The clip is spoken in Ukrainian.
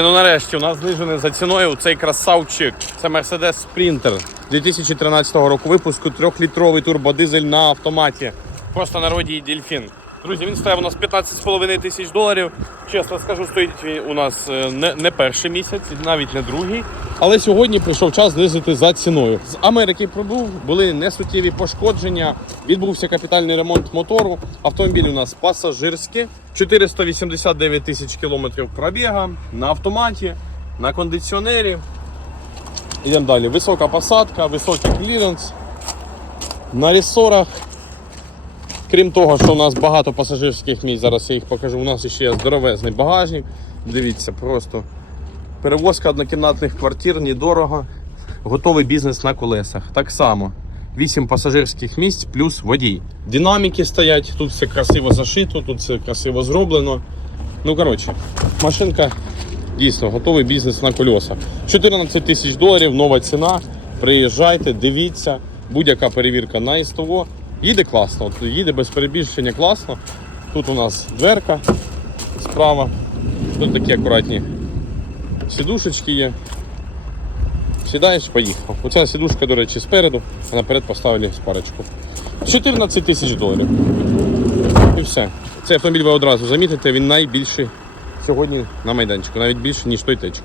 Ну нарешті у нас знижений за ціною цей красавчик. Це Mercedes Sprinter 2013 року випуску 3-літровий турбодизель на автоматі. Просто народі дельфін. Друзі, він стояв у нас 15,5 тисяч доларів. Чесно скажу, стоїть він у нас е, не, не перший місяць, навіть не другий. Але сьогодні прийшов час знизити за ціною. З Америки прибув, були несуттєві пошкодження. Відбувся капітальний ремонт мотору. Автомобіль у нас пасажирський, 489 тисяч кілометрів пробіга на автоматі, на кондиціонері. Йдемо далі. Висока посадка, високий кліренс. На ресорах. Крім того, що у нас багато пасажирських місць, зараз я їх покажу. У нас ще є здоровезний багажник. Дивіться, просто перевозка однокімнатних квартир недорого. Готовий бізнес на колесах. Так само. 8 пасажирських місць плюс водій. Динаміки стоять, тут все красиво зашито, тут все красиво зроблено. Ну, коротше, машинка дійсно готовий бізнес на колесах. 14 тисяч доларів, нова ціна. Приїжджайте, дивіться, будь-яка перевірка на СТО. Їде класно, от їде без перебільшення класно. Тут у нас дверка справа. Тут такі акуратні сідушечки є. Сідаєш, поїхав. Оця сідушка, до речі, спереду, а наперед поставили парочку. 14 тисяч доларів. І все. Цей автомобіль ви одразу замітите, він найбільший сьогодні на майданчику, навіть більше, ніж той течик.